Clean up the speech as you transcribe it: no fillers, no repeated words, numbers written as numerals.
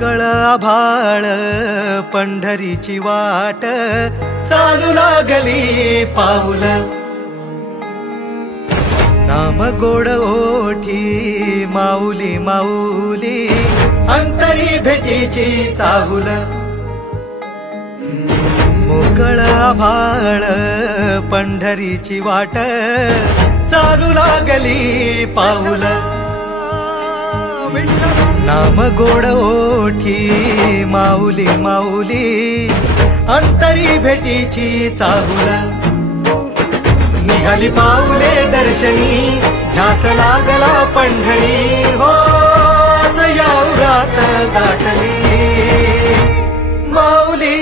मोकळ आभाळ पंढरीची वाट चालू लागली पाऊल नाम गोड ओठी माऊली माऊली अंतरी भेटीची चाहुल मोकळ आभाळ पंढरीची वाट चालू लागली पाऊल नाम गोड ओठी माऊली माऊली अंतरी भेटीची चाहुल निघाली पाऊले दर्शनी ध्यास लागला पंढरी हो असं या उरात दाटली माऊली